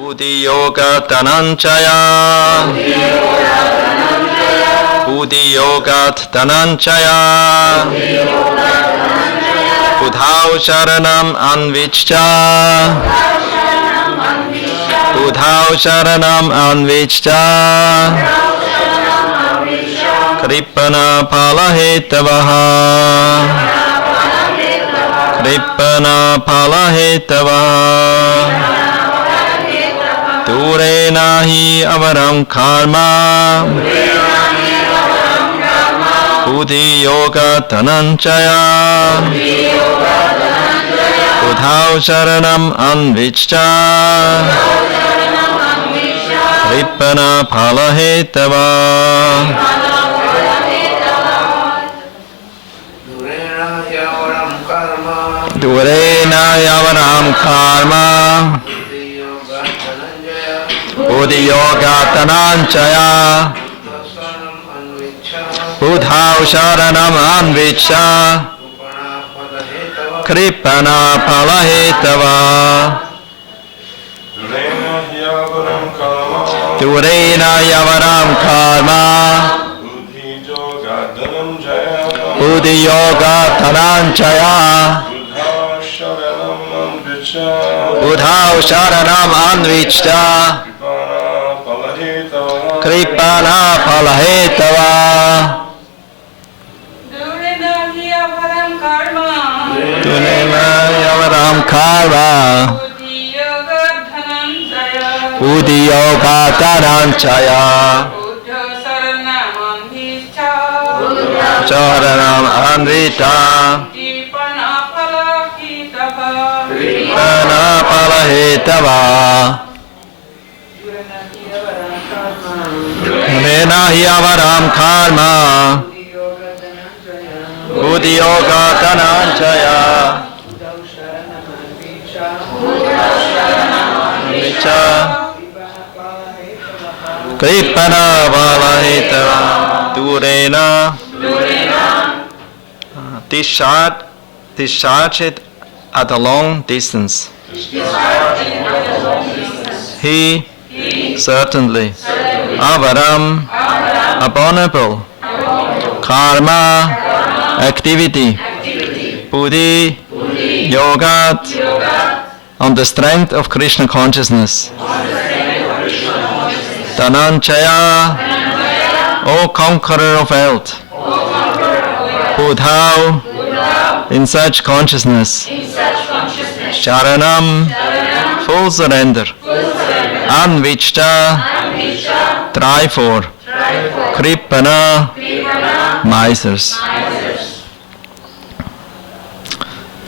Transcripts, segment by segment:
buddhi-yogāt dhanam-jaya, buddhi-yogāt dhanam-jaya, buddhau śaranam anviccha, buddhau śaranam anviccha, kṛpaṇāḥ phala-hetavaḥ, kṛpaṇāḥ phala-hetavaḥ, dūreṇa hi avaram karma, buddhi-yogāt dhanam-jaya, buddhau śaranam anviccha, kṛpaṇāḥ phala-hetavaḥ. dūreṇa avaram karma, buddhi-yogāt dhanam-jaya, buddhau śaranam anviccha, kṛpaṇāḥ phala-hetavaḥ. dūreṇa avaram karma, buddhi-yogāt dhanam-jaya, buddhau śaranam anviccha, kṛpaṇāḥ phala-hetavaḥ. dūreṇa avaram karma, buddhi-yogāt dhanam-jaya, śaranam anviccha, kṛpaṇāḥ phala-hetavaḥ. dūreṇa avaram karma, buddhi-yogāt dhanam-jaya, kṛpaṇāḥ phala-hetavaḥ. dūreṇa discharge it at a long distance. He certainly, avaram, abominable, karma, activity, buddhi-yogāt, on the strength of Krishna consciousness. Dhanañjaya, O conqueror of health. Buddhau, in such consciousness. Śaranam, full surrender. Anviccha, try for. Kṛpaṇāḥ, misers.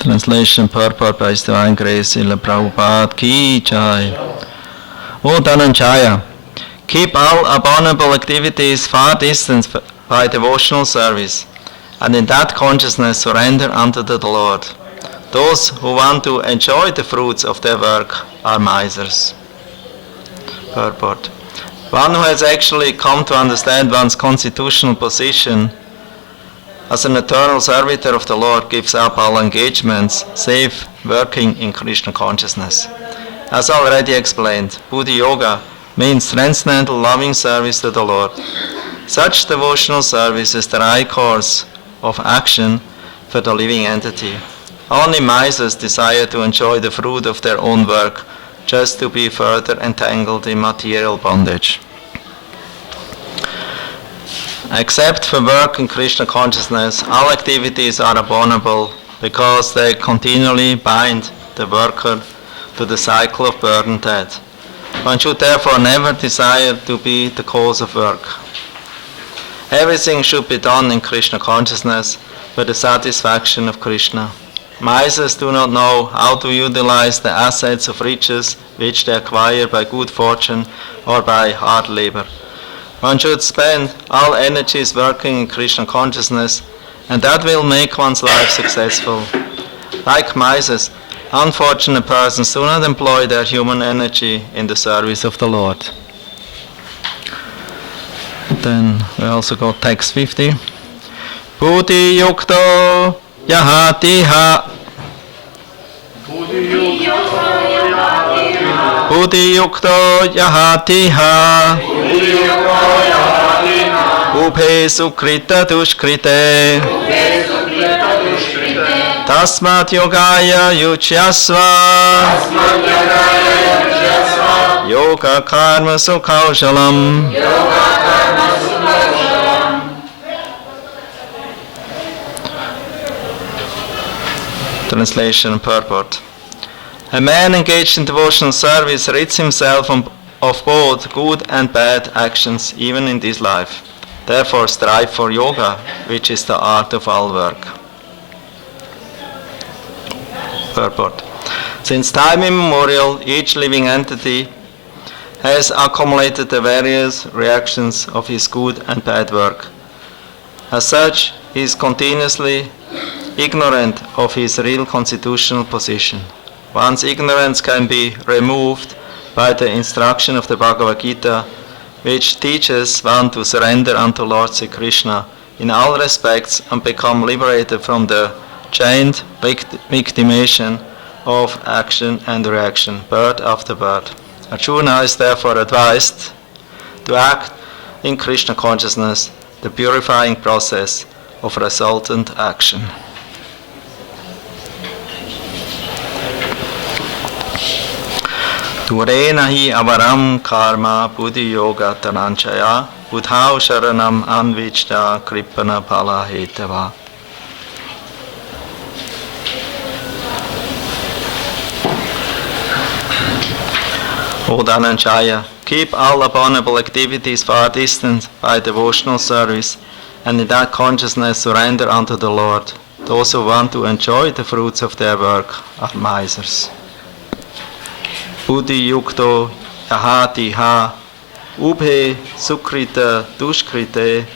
Translation Purport by His Divine Grace Srila Prabhupada Ki Jai. O Dhanañjaya, keep all abominable activities far distant by devotional service, and in that consciousness surrender unto the Lord. Those who want to enjoy the fruits of their work are misers. Purport. One who has actually come to understand one's constitutional position as an eternal servitor of the Lord gives up all engagements, save working in Krishna consciousness. As already explained, buddhi-yoga means transcendental loving service to the Lord. Such devotional service is the right course of action for the living entity. Only misers desire to enjoy the fruit of their own work, just to be further entangled in material bondage. Except for work in Krishna consciousness, all activities are abominable because they continually bind the worker to the cycle of birth and death. One should therefore never desire to be the cause of work. Everything should be done in Krishna consciousness for the satisfaction of Krishna. Misers do not know how to utilize the assets of riches which they acquire by good fortune or by hard labor. One should spend all energies working in Krishna consciousness, and that will make one's life successful. Like misers, unfortunate persons do not employ their human energy in the service of the Lord. Then we also got text 50. Buddhi-yukto yahatiha buddhi-yukto yahatiha ubhe sukrita dushkrite tasmat yogaya yuchyasva yoga karma sukhaushalam. Translation and purport. A man engaged in devotional service rids himself of both good and bad actions, even in this life. Therefore strive for yoga, which is the art of all work. Purport. Since time immemorial, each living entity has accumulated the various reactions of his good and bad work. As such, he is continuously ignorant of his real constitutional position. One's ignorance can be removed by the instruction of the Bhagavad-Gita, which teaches one to surrender unto Lord Sri Krishna in all respects and become liberated from the chained victimation of action and reaction, birth after birth. Arjuna is therefore advised to act in Krishna consciousness, the purifying process of resultant action. Dūreṇa hi avaram karma buddhi-yoga dhanam-jaya buddhau śaranam anviccha kṛpaṇāḥ phala-hetavaḥ. O Dhanañjaya, keep all abominable activities far distant by devotional service, and in that consciousness surrender unto the Lord. Those who want to enjoy the fruits of their work are misers. Buddhi-yukto yahatiha ubhe sukrita dushkrite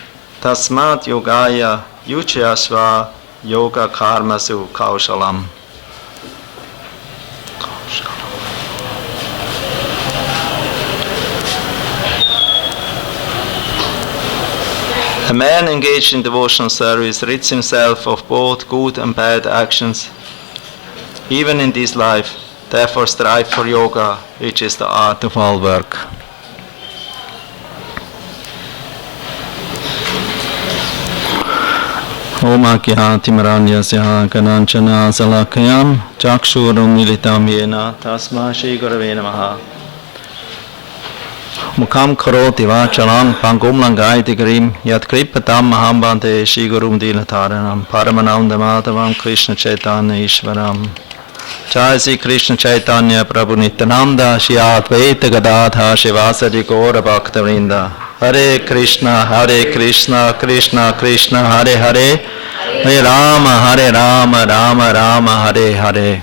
tasmat yogaya yuchyasva yoga karmasu kaushalam. A man engaged in devotional service rids himself of both good and bad actions, even in this life. Therefore strive for yoga, which is the art of all work. Om Agyātimaranyasya Gananchana Salakayam Chakshuram Militam Yena Tasma Shri Gurave Namaha. Mukham karoti vachalam pangum langayati grim yat kripatam mahambante Shri Gurum Dinataranam Paramananda Madhavam Krishna Chaitanya Ishvaram. Jai Sri Krishna Chaitanya Prabhu Nityananda Shri Advaita Gadadha Shivasadi Gaura Bhakta Vrinda. Hare Krishna Krishna Krishna Hare Hare Hare Rama Rama Rama Hare Hare.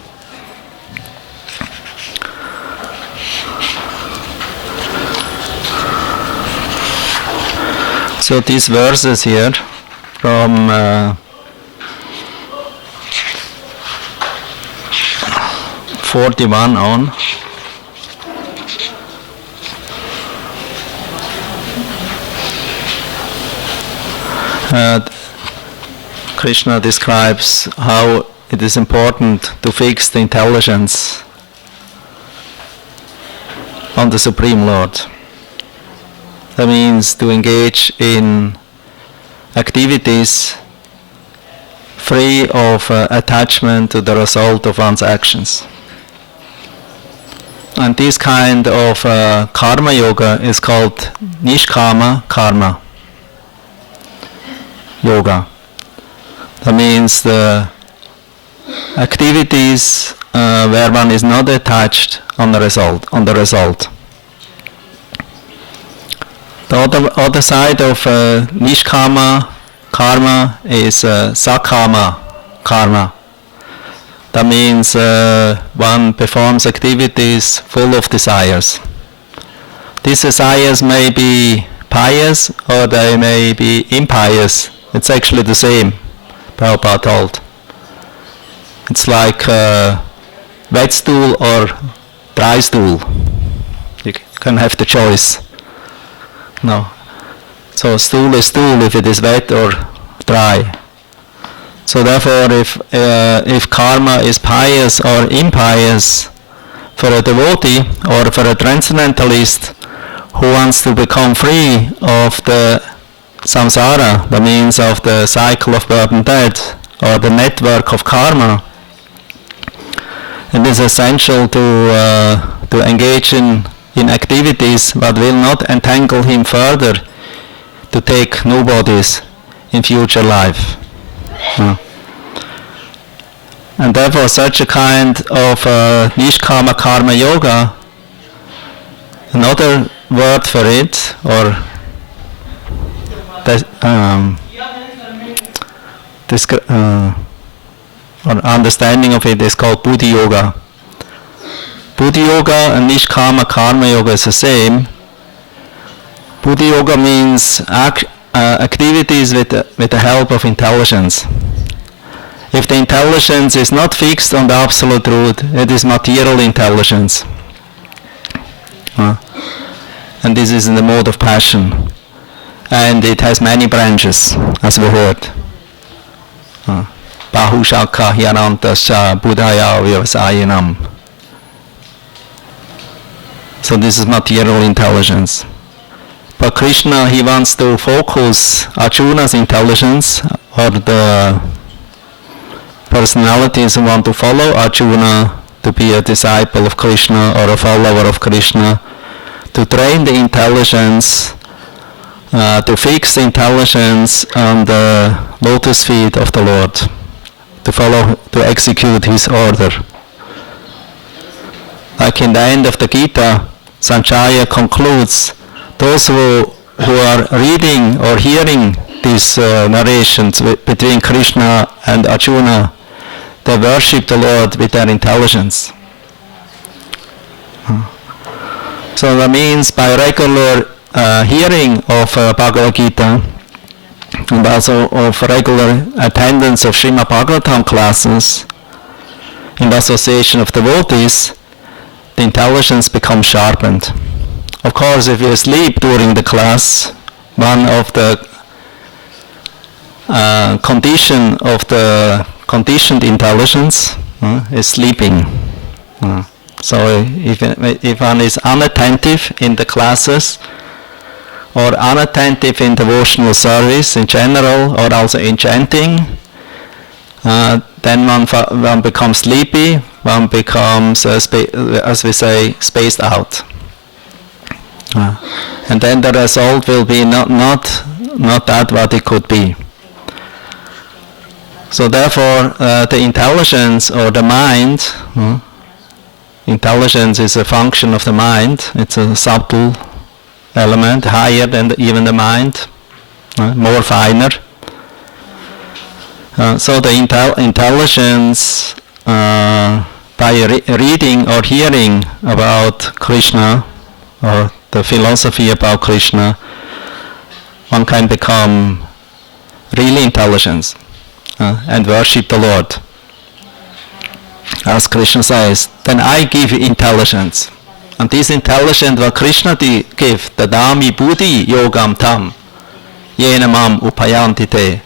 So these verses here from 41 on Krishna describes how it is important to fix the intelligence on the Supreme Lord. That means to engage in activities free of attachment to the result of one's actions. And this kind of karma yoga is called nishkama karma yoga. That means the activities where one is not attached on the result. The other side of nishkama karma is sakama karma. That means one performs activities full of desires. These desires may be pious or they may be impious. It's actually the same, Prabhupada told. It's like wet stool or dry stool. You can have the choice. No. So stool is stool if it is wet or dry. So therefore if karma is pious or impious, For a devotee or for a transcendentalist who wants to become free of the samsara, that means of the cycle of birth and death, or the network of karma, it is essential to engage in activities that will not entangle him further to take new bodies in future life. And therefore such a kind of nishkama karma yoga, another word for it, or understanding of it is called buddhi-yoga. Buddhi-yoga and nishkama karma yoga is the same. Buddhi-yoga means activities with the help of intelligence. If the intelligence is not fixed on the absolute truth, it is material intelligence. And this is in the mode of passion. And it has many branches, as we heard. Bahushakha hyarantascha buddhaya vyasayanam. So this is material intelligence. But Krishna, he wants to focus Arjuna's intelligence, or the personalities who want to follow Arjuna to be a disciple of Krishna or a follower of Krishna, to train the intelligence, to fix the intelligence on the lotus feet of the Lord, to follow, to execute his order. Like in the end of the Gita, Sanjaya concludes, those who are reading or hearing these narrations between Krishna and Arjuna, they worship the Lord with their intelligence. So that means by regular hearing of Bhagavad-Gita and also of regular attendance of Srimad Bhagavatam classes in the association of devotees, the intelligence becomes sharpened. Of course, if you sleep during the class, one of the condition of the conditioned intelligence is sleeping. So if one is unattentive in the classes, or unattentive in devotional service in general, or also in chanting, then one becomes sleepy, one becomes, as we say, spaced out. And then the result will be not that what it could be. So therefore, the intelligence or the mind, intelligence is a function of the mind. It's a subtle element, higher than even the mind, more finer. So the intelligence, by reading or hearing about Krishna, or the philosophy about Krishna, one can become really intelligent and worship the Lord. As Krishna says, then I give you intelligence. And this intelligence what Krishna give, dadami buddhi-yogam tam, yena mam upayanti te,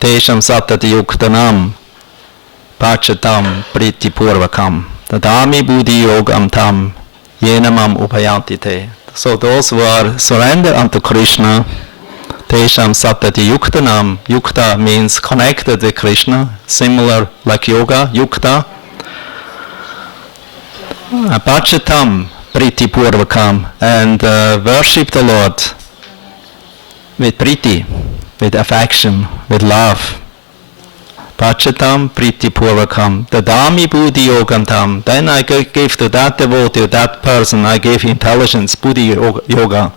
tesham sattati yuktanam, pachatam priti-purvakam. Dadami buddhi-yogam tam, yena mam upayanti te. So those who are surrendered unto Krishna, tesham sattati yuktanam. Yukta means connected with Krishna, similar like yoga, yukta. Pachatam priti purvakam, and worship the Lord with priti, with affection, with love. Pachatam priti purvakam. Dadami buddhi-yogam tam. Then I give to that devotee, that person, I give intelligence, buddhi-yoga.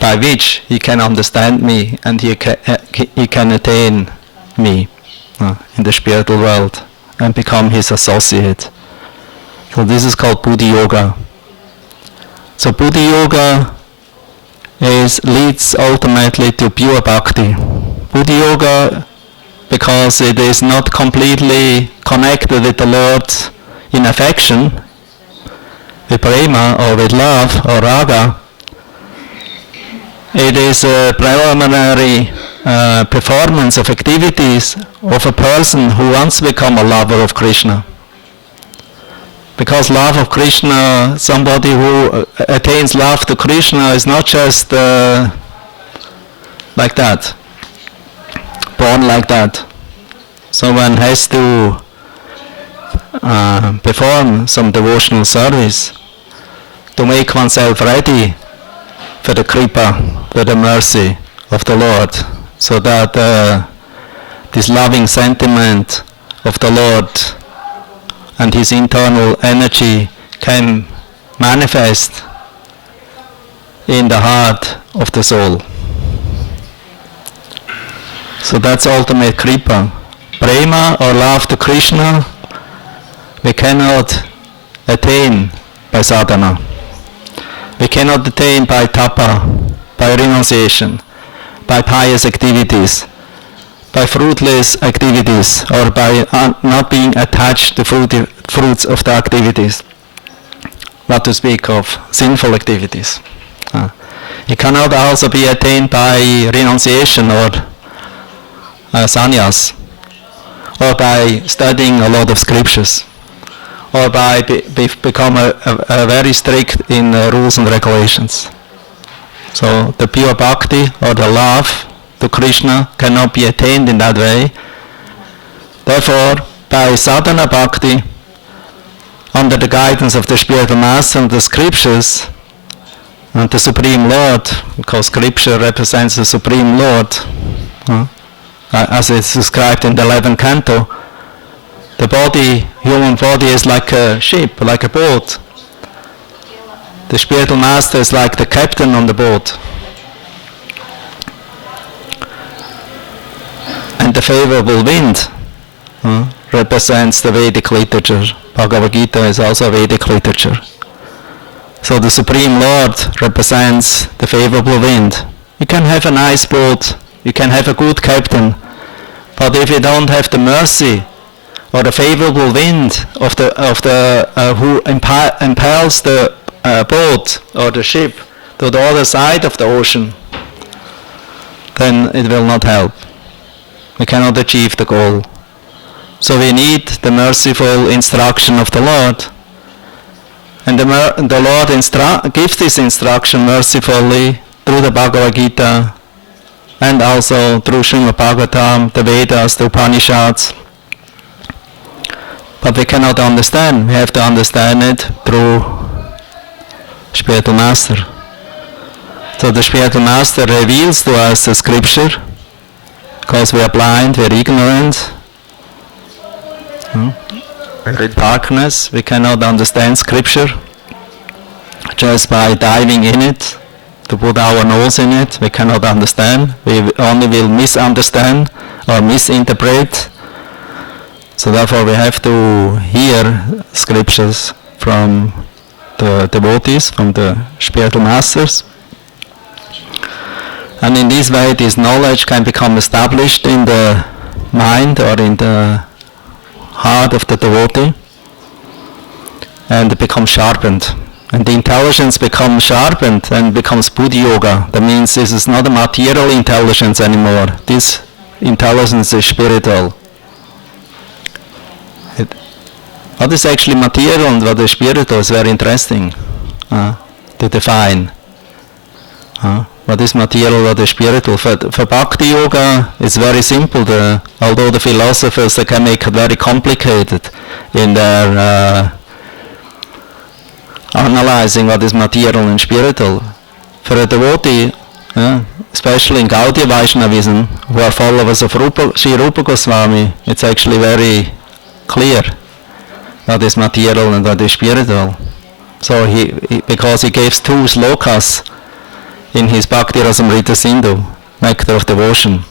By which he can understand me and he can attain me in the spiritual world and become his associate. So this is called buddhi-yoga. So buddhi-yoga leads ultimately to pure bhakti. Buddhi-yoga, because it is not completely connected with the Lord in affection, with prema or with love or raga, it is a preliminary performance of activities of a person who wants to become a lover of Krishna. Because love of Krishna, somebody who attains love to Krishna is not just like that, born like that. So one has to perform some devotional service to make oneself ready for the kripa, for the mercy of the Lord, so that this loving sentiment of the Lord and his internal energy can manifest in the heart of the soul. So that's ultimate kripa. Prema or love to Krishna we cannot attain by sadhana. We cannot attain by tapa, by renunciation, by pious activities, by fruitless activities, or by not being attached to fruits of the activities, not to speak of sinful activities. It cannot also be attained by renunciation or sannyas, or by studying a lot of scriptures, or by become a very strict in rules and regulations. So the pure bhakti or the love to Krishna cannot be attained in that way. Therefore, by sadhana bhakti, under the guidance of the spiritual master and the scriptures and the Supreme Lord, because scripture represents the Supreme Lord, as it's described in the 11th canto, the body, human body is like a ship, like a boat. The spiritual master is like the captain on the boat. And the favorable wind represents the Vedic literature. Bhagavad-Gita is also Vedic literature. So the Supreme Lord represents the favorable wind. You can have a nice boat, you can have a good captain, but if you don't have the mercy or the favorable wind of the who impels the boat or the ship to the other side of the ocean, then it will not help. We cannot achieve the goal. So we need the merciful instruction of the Lord. And the Lord gives this instruction mercifully through the Bhagavad-Gita and also through Srimad Bhagavatam, the Vedas, the Upanishads. But we cannot understand. We have to understand it through spiritual master. So the spiritual master reveals to us the scripture, because we are blind, we are ignorant. We're in darkness, we cannot understand scripture. Just by diving in it, to put our nose in it, we cannot understand. We only will misunderstand or misinterpret. So therefore we have to hear scriptures from the devotees, from the spiritual masters. And in this way this knowledge can become established in the mind or in the heart of the devotee, and it becomes sharpened. And the intelligence becomes sharpened and becomes buddhi-yoga. That means this is not a material intelligence anymore. This intelligence is spiritual. What is actually material and what is spiritual is very interesting to define. What is material, what is spiritual? For bhakti-yoga, it's very simple. Although the philosophers, they can make it very complicated in their analyzing what is material and spiritual. For a devotee, especially in Gaudiya Vaishnavism, who are followers of Sri Rupa Goswami, it's actually very clear what is material and what is spiritual. So because he gives two slokas in his Bhakti Rasamrita Sindhu, Nectar of Devotion.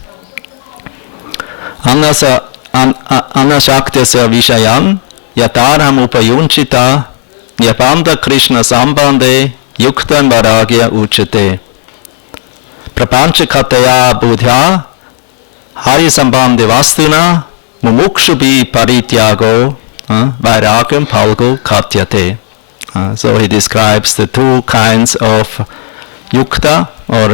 Anashaktya Vishayan Yataram Upayunchita Nyabanda Krishna Sambande Yuktam Varagya Uchate Prapanchakataya Buddha Hari Sambande Vastuna Mumukshubi Parityago Vairagam Palgo Katyate. So he describes the two kinds of yukta or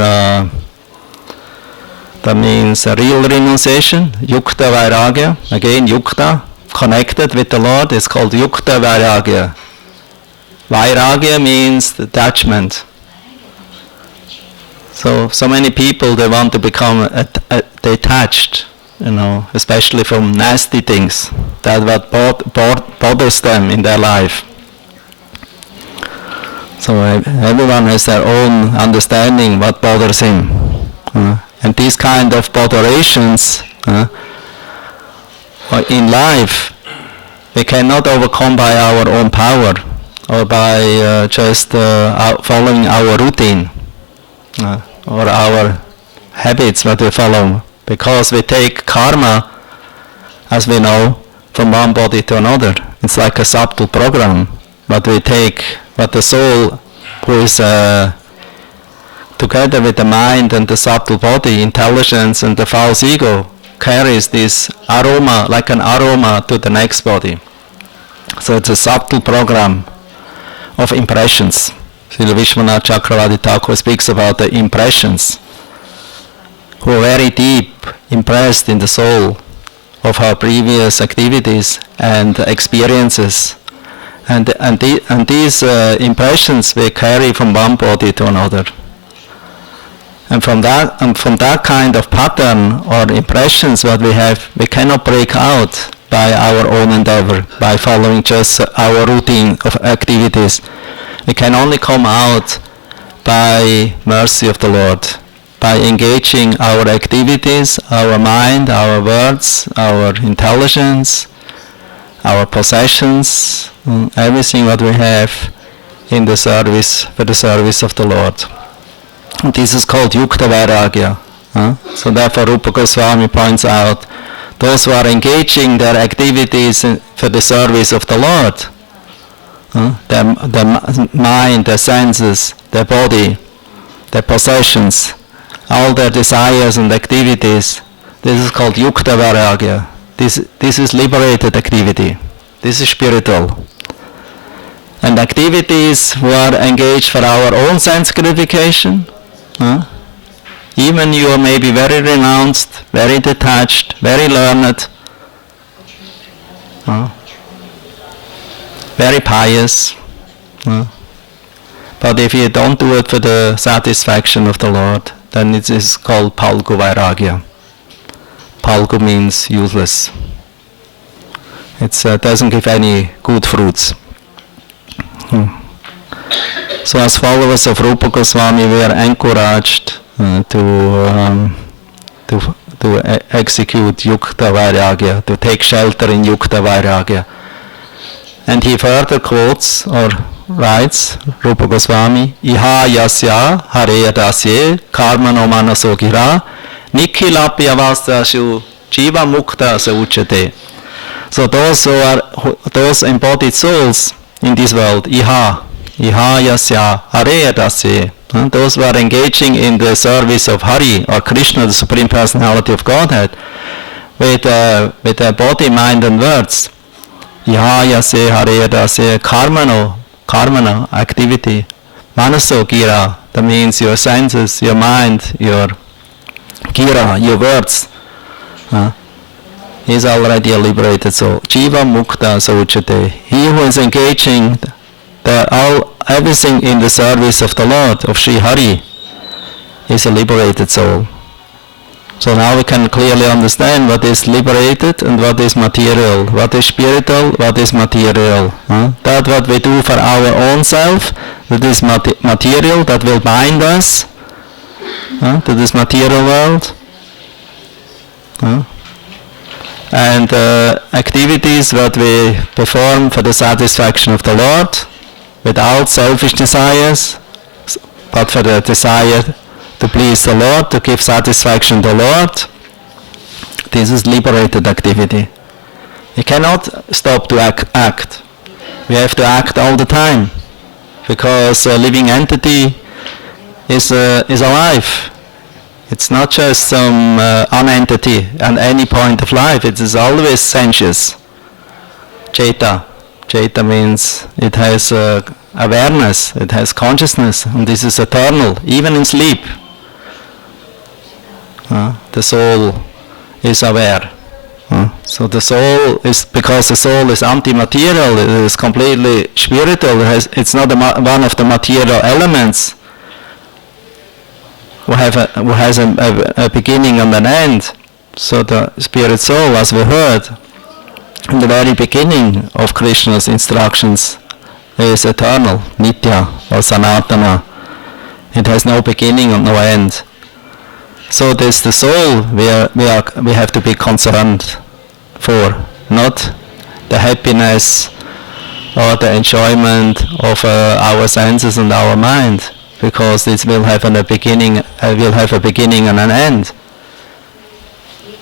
That means a real renunciation, yukta vairagya. Again, yukta, connected with the Lord, is called yukta vairagya. Vairagya means detachment. So many people, they want to become detached, especially from nasty things, that what bothers them in their life. So everyone has their own understanding what bothers him. And these kind of botherations in life, we cannot overcome by our own power or by just following our routine or our habits that we follow. Because we take karma, as we know, from one body to another. It's like a subtle program. But we take, but the soul, who is together with the mind and the subtle body, intelligence and the false ego, carries this aroma, like an aroma, to the next body. So it's a subtle program of impressions. Srila Vishwanath Chakravarti Thakur speaks about the impressions, who are very deep impressed in the soul of our previous activities and experiences. And these impressions we carry from one body to another. And from that kind of pattern or impressions what we have, we cannot break out by our own endeavor, by following just our routine of activities. We can only come out by mercy of the Lord, by engaging our activities, our mind, our words, our intelligence, our possessions, everything what we have in the service, for the service of the Lord. And this is called yukta vairagya. So therefore Rupa Goswami points out, those who are engaging their activities for the service of the Lord, their mind, their senses, their body, their possessions, all their desires and activities, this is called yukta vairagya. This is liberated activity. This is spiritual. And activities who are engaged for our own sense gratification, even you may be very renounced, very detached, very learned, very pious, but if you don't do it for the satisfaction of the Lord, then it is called palgu vairagya. Palgu means useless. It doesn't give any good fruits. So as followers of Rupa Goswami, we are encouraged to execute yukta vairagya, to take shelter in yukta vairagya. And he further quotes or writes, Rupa Goswami, Iha yasya hare dasye karmano manaso gira nikhilapi avastashu jiva mukta sa uchate. So those embodied souls in this world, Iha yasya hare dasye, those who are engaging in the service of Hari or Krishna, the Supreme Personality of Godhead, with their body, mind and words. Iha yasya hare dasye karmana, activity. Manaso gira, that means your senses, your mind, your gira, your words. He is already a liberated soul. Jiva mukta sauchate. He who is engaging everything in the service of the Lord, of Sri Hari, is a liberated soul. So now we can clearly understand what is liberated and what is material, what is spiritual, what is material. That what we do for our own self, that is material, that will bind us to this material world. And activities that we perform for the satisfaction of the Lord, without selfish desires, but for the desire to please the Lord, to give satisfaction to the Lord, this is liberated activity. We cannot stop to act. We have to act all the time, because a living entity is alive. It's not just some non-entity at any point of life. It is always sensuous. Ceta. Ceta means it has awareness, it has consciousness, and this is eternal, even in sleep. The soul is aware. So the soul is, because the soul is anti-material, it is completely spiritual, it's not one of the material elements who has a beginning and an end. So the spirit soul, as we heard, in the very beginning of Krishna's instructions, is eternal, nitya or sanatana. It has no beginning and no end. So this the soul we have to be concerned for, not the happiness or the enjoyment of our senses and our mind, because it will have a beginning and an end.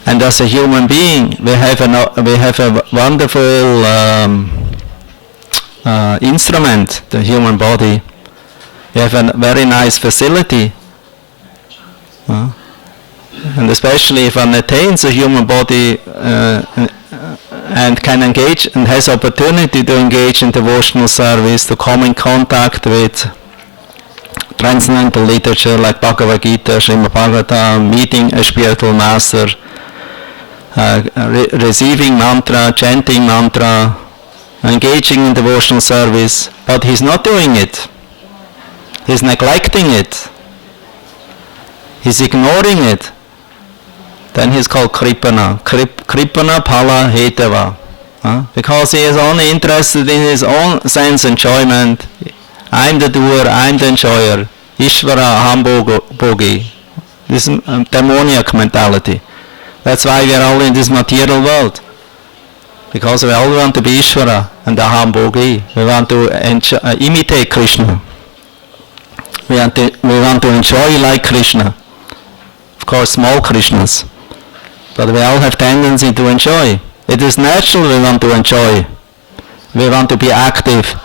And as a human being, we have a wonderful instrument, the human body. We have a very nice facility. And especially if one attains a human body and can engage and has opportunity to engage in devotional service, to come in contact with transcendental literature like Bhagavad-Gita, Srimad Bhagavatam, meeting a spiritual master, receiving mantra, chanting mantra, engaging in devotional service, but he's not doing it. He's neglecting it. He's ignoring it. Then he's called kṛpaṇāḥ. Kṛpaṇāḥ phala-hetavaḥ. Because he is only interested in his own sense enjoyment. I'm the doer, I'm the enjoyer. Ishvara aham bhogi. This demoniac mentality. That's why we are all in this material world. Because we all want to be Ishvara and aham bhogi. We want to imitate Krishna. We want to enjoy like Krishna. Of course, small Krishnas. But we all have tendency to enjoy. It is natural we want to enjoy. We want to be active.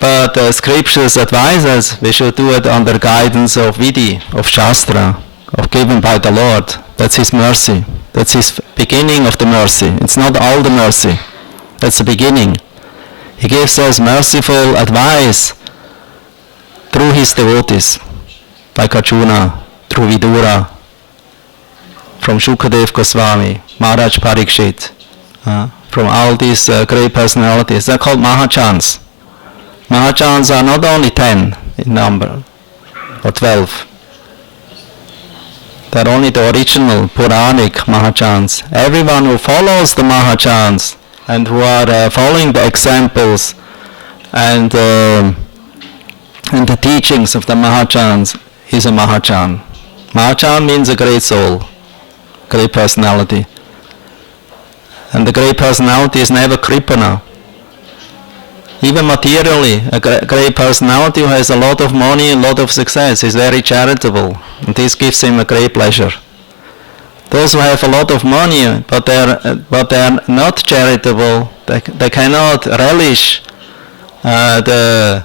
But the scriptures advise us we should do it under guidance of vidhi, of shastra, of given by the Lord. That's His mercy. That's His beginning of the mercy. It's not all the mercy. That's the beginning. He gives us merciful advice through His devotees, like Arjuna, through Vidura, from Shukadev Goswami, Maharaj Parikshit, from all these great personalities. They're called Mahachans. Mahachans are not only 10 in number, or 12. They're only the original Puranic Mahachans. Everyone who follows the Mahachans and who are following the examples and the teachings of the Mahachans is a Mahachan. Mahachan means a great soul, great personality. And the great personality is never kṛpaṇāḥ. Even materially, a great personality who has a lot of money, a lot of success, is very charitable. And this gives him a great pleasure. Those who have a lot of money, but they are not charitable, they cannot relish the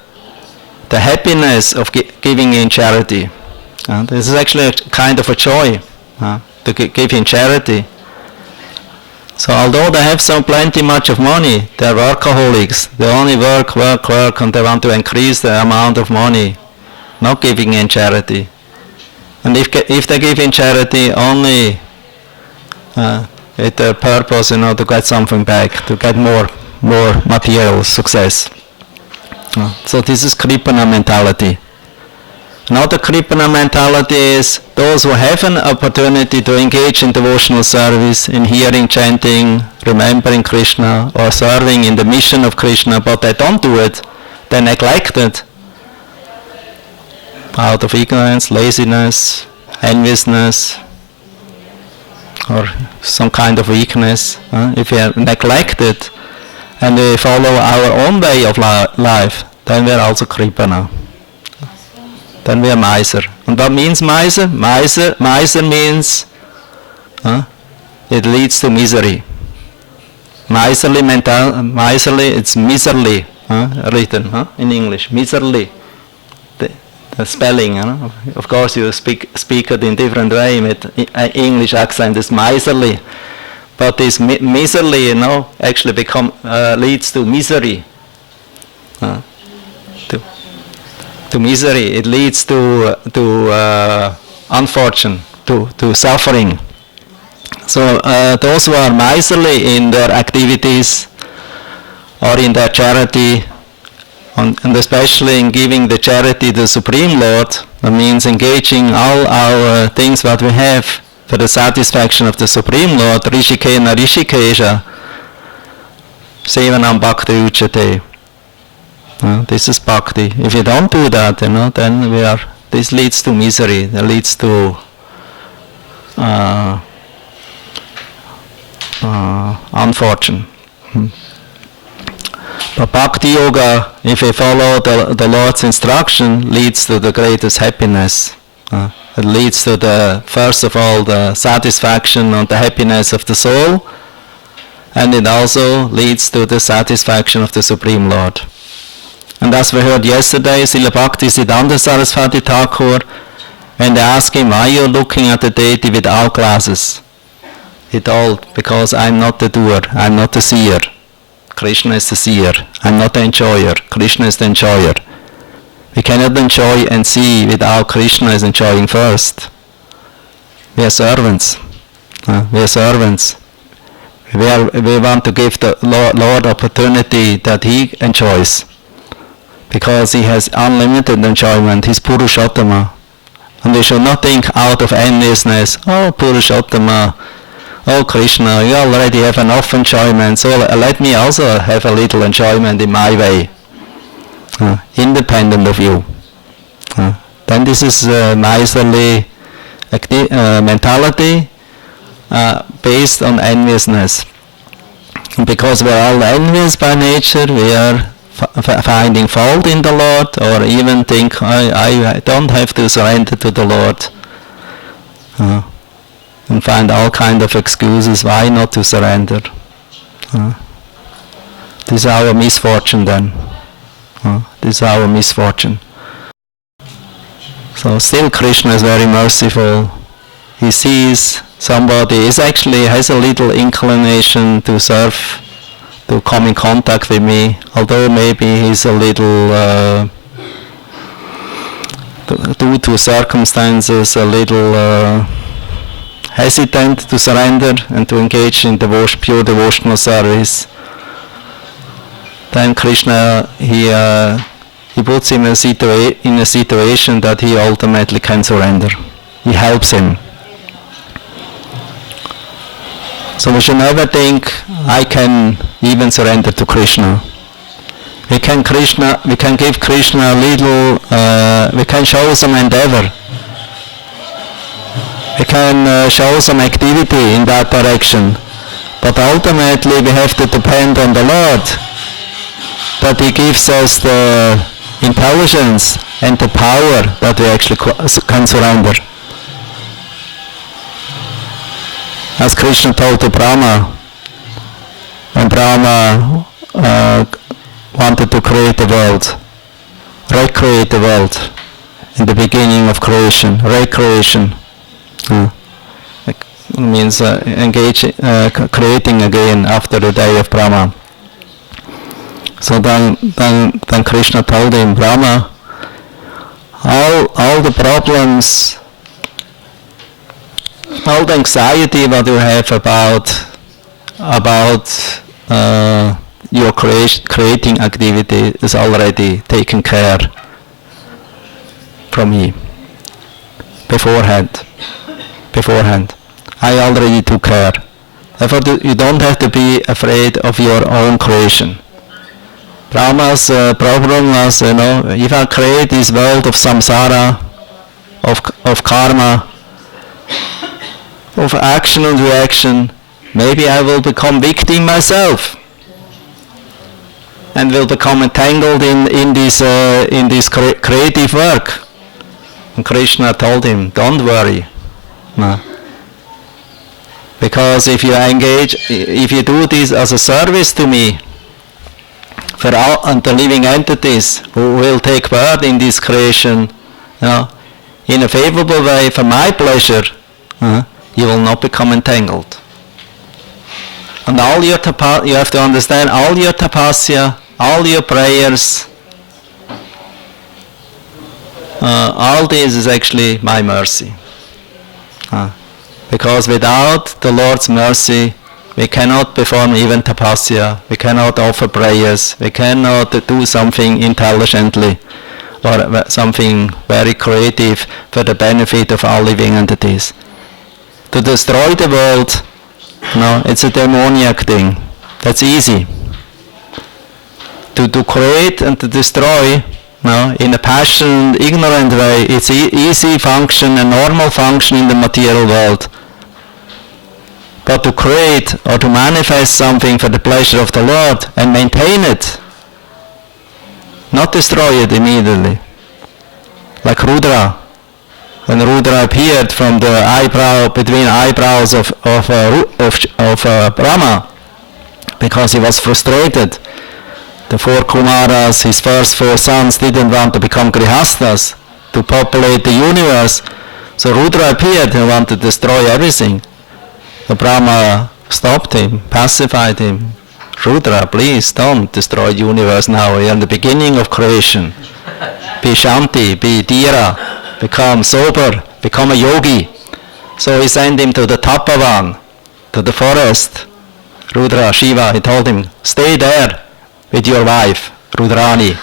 happiness of giving in charity. This is actually a kind of a joy to give in charity. So although they have plenty much of money, they are workaholics. They only work, and they want to increase the amount of money, not giving in charity. And if they give in charity only with the purpose, to get something back, to get more material success. So this is kṛpaṇāḥ mentality. Another kṛpaṇāḥ mentality is those who have an opportunity to engage in devotional service, in hearing, chanting, remembering Krishna, or serving in the mission of Krishna, but they don't do it, they neglect it out of ignorance, laziness, enviousness, or some kind of weakness. If we are neglected and we follow our own way of life, then we are also kṛpaṇāḥ. Then we are miser. And what means miser? Miser means it leads to misery. Miserly, it's miserly, written in English. Miserly. The spelling, of course you speak it in different way with English accent. Is miserly, but this miserly, actually leads to misery. To misery, it leads to unfortune, to suffering. So those who are miserly in their activities or in their charity, and especially in giving the charity to the Supreme Lord, that means engaging all our things what we have for the satisfaction of the Supreme Lord, Rishikena Rishikesha, Sevanam Bhakti Uchate. This is bhakti. If you don't do that, then this leads to misery, that leads to unfortune. But bhakti-yoga, if we follow the Lord's instruction, leads to the greatest happiness. It leads to first of all, the satisfaction and the happiness of the soul, and it also leads to the satisfaction of the Supreme Lord. And as we heard yesterday, Srila Bhaktisiddhanta Saraswati Thakur, when they asked him, why are you looking at the deity with all glasses? He told, because I'm not the doer, I'm not the seer. Krishna is the seer. I'm not the enjoyer. Krishna is the enjoyer. We cannot enjoy and see without Krishna is enjoying first. We are servants. We are servants. We want to give the Lord opportunity that He enjoys, because He has unlimited enjoyment. He's Purushottama. And we should not think out of enviousness, oh Purushottama, oh Krishna, you already have enough enjoyment, so let me also have a little enjoyment in my way, independent of you. Then this is miserly mentality based on enviousness. And because we are all envious by nature, we are finding fault in the Lord, or even think, I don't have to surrender to the Lord. And find all kind of excuses why not to surrender. This is our misfortune then. This is our misfortune. So still Krishna is very merciful. He sees somebody has a little inclination to serve, to come in contact with me, although maybe he's a little, due to circumstances, a little hesitant to surrender and to engage in pure devotional service. Then Krishna, he puts him in a situation that he ultimately can surrender. He helps him. So we should never think, I can even surrender to Krishna. We can give Krishna a little, we can show some endeavor. We can show some activity in that direction. But ultimately we have to depend on the Lord, that He gives us the intelligence and the power that we actually can surrender. As Krishna told to Brahma, when Brahma wanted to create the world, recreate the world in the beginning of creation, recreation, means creating again after the day of Brahma. So then Krishna told him, Brahma, all the problems, all the anxiety that you have about your creating activity is already taken care from me beforehand. I already took care. Therefore, you don't have to be afraid of your own creation. Brahma's problem was, if I create this world of samsara, of karma, of action and reaction, maybe I will become victim myself, and will become entangled in this creative work. And Krishna told him, don't worry. No. Because if you do this as a service to me, for all the living entities who will take part in this creation, in a favorable way for my pleasure, you will not become entangled. And you have to understand, all your tapasya, all your prayers, all this is actually my mercy. Because without the Lord's mercy, we cannot perform even tapasya, we cannot offer prayers, we cannot do something intelligently or something very creative for the benefit of all living entities. To destroy the world, no, it's a demoniac thing. That's easy. To create and to destroy, no, in a passionate, ignorant way, it's easy function, a normal function in the material world. But to create or to manifest something for the pleasure of the Lord and maintain it, not destroy it immediately. Like Rudra. When Rudra appeared from the eyebrow, between eyebrows of Brahma, because he was frustrated. The 4 Kumaras, his first 4 sons, didn't want to become Grihasthas, to populate the universe. So Rudra appeared and wanted to destroy everything. The Brahma stopped him, pacified him. Rudra, please don't destroy the universe now. We are in the beginning of creation. Be Shanti, be Dhira, become sober, become a yogi. So he sent him to the Tapavan, to the forest. Rudra, Shiva, he told him, stay there with your wife, Rudrani,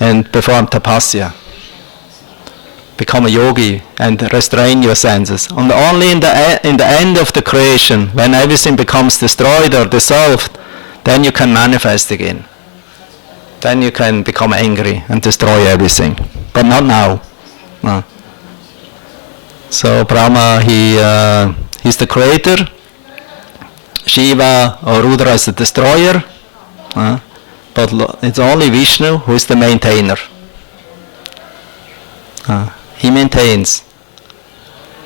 and perform tapasya. Become a yogi and restrain your senses. And only in the end of the creation, when everything becomes destroyed or dissolved, then you can manifest again. Then you can become angry and destroy everything. But not now. No. So Brahma, he's the creator. Shiva or Rudra is the destroyer. But it's only Vishnu who is the maintainer. He maintains.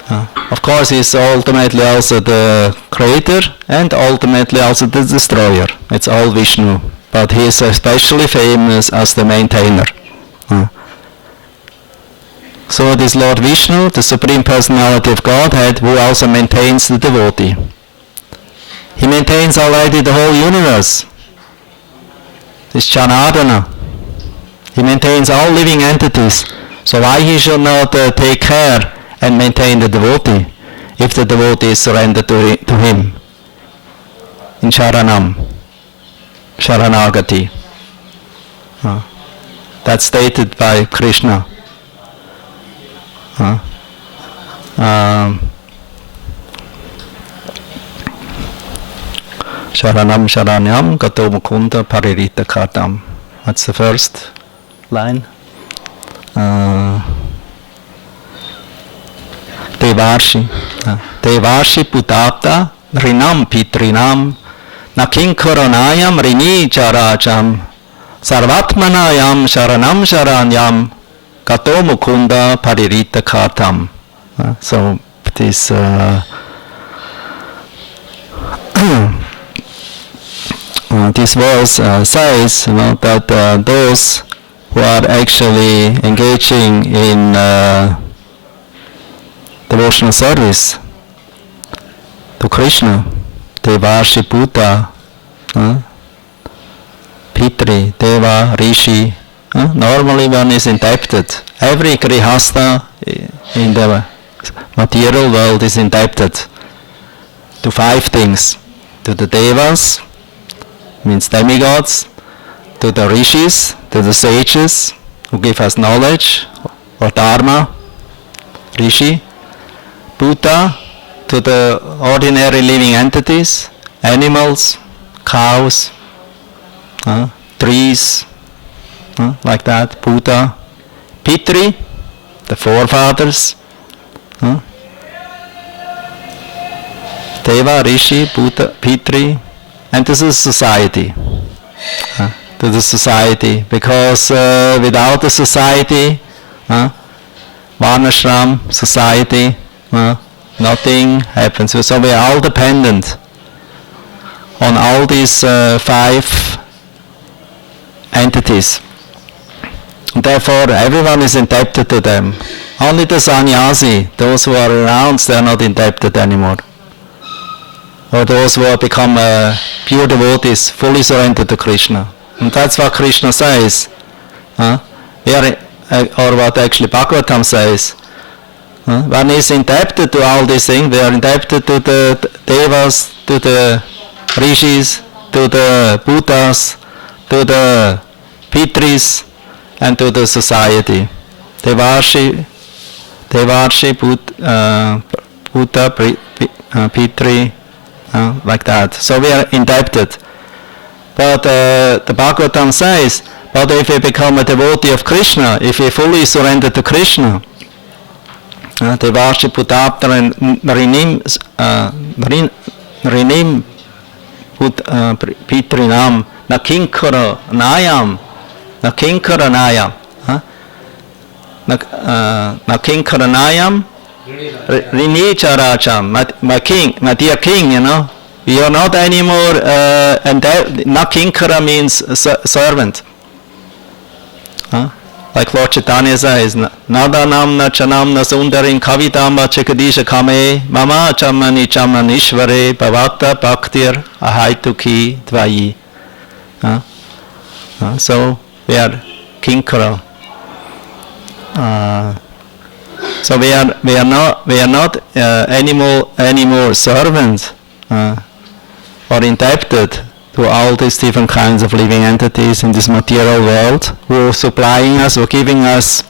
Of course, he's ultimately also the creator and ultimately also the destroyer. It's all Vishnu. But he is especially famous as the maintainer. So this Lord Vishnu, the Supreme Personality of Godhead, who also maintains the devotee. He maintains already the whole universe. This Janardana. He maintains all living entities. So why he should not take care and maintain the devotee if the devotee is surrendered to him in śaranam, Sharanagati. That's stated by Krishna. Śaranam śaranyam gato mukunda paririta kartam. What's the first line? Devarshi putapta rinam pitrinam nakinkaranayam rini characham sarvatmanayam śaranam śaranyam gato mukunda paririta kartam. So this this verse says that those who are actually engaging in devotional service to Krishna, Devarshi Bhuta, Pitri, Deva, Rishi, normally one is indebted. Every Grihastha in the material world is indebted to 5 things. To the Devas, means demigods, to the Rishis, to the sages who give us knowledge, or Dharma, Rishi, Bhuta, to the ordinary living entities, animals, cows, trees, like that, Bhuta, Pitri, the forefathers, Deva, Rishi, Bhuta, Pitri, and this is society. To the society, because without the society, Varnashram, society, nothing happens. So we are all dependent on all these 5 entities. Therefore, everyone is indebted to them. Only the sannyasi, those who are around, they are not indebted anymore. Or those who have become pure devotees, fully surrendered to Krishna. And that's what Krishna says. Or what actually Bhagavatam says. One is indebted to all these things. We are indebted to the devas, to the rishis, to the Buddhas, to the Pitris, and to the society. Devarshi, Buddha, Pitri, like that. So we are indebted. But the Bhagavatam says, but if we become a devotee of Krishna, if we fully surrender to Krishna, Devarshi Putaptra Rinim Pitrinam Nakinkara Nayam Nakinkaranayam Rinicharacham, my king, my dear king, you know, you are not anymore, and Nakinkara means servant. Like Lord Chaitanya says, Nadanam na chanam na sundarin kavitama chikadisha kame mama chamani chamanishvare bhavata bhaktir ahaituki dvayi. So we are kinkara. So we are not anymore servants or indebted to all these different kinds of living entities in this material world who are supplying us or giving us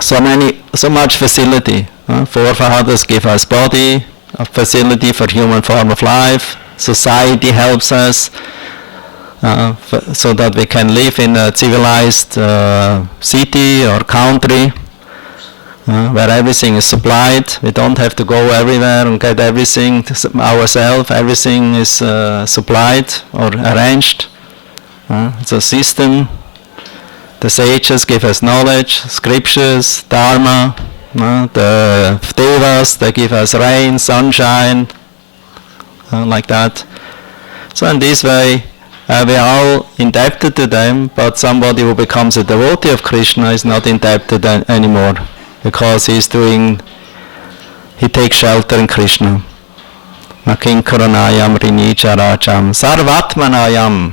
so much facility. Forefathers give us body, a facility for human form of life. Society helps us so that we can live in a civilized city or country where everything is supplied. We don't have to go everywhere and get everything ourselves. Everything is supplied or arranged. It's a system. The sages give us knowledge, scriptures, dharma. The devas, they give us rain, sunshine, like that. So in this way, we are all indebted to them, but somebody who becomes a devotee of Krishna is not indebted anymore, because he takes shelter in Krishna. Nakinkaranayam rinicharacham sarvatmanayam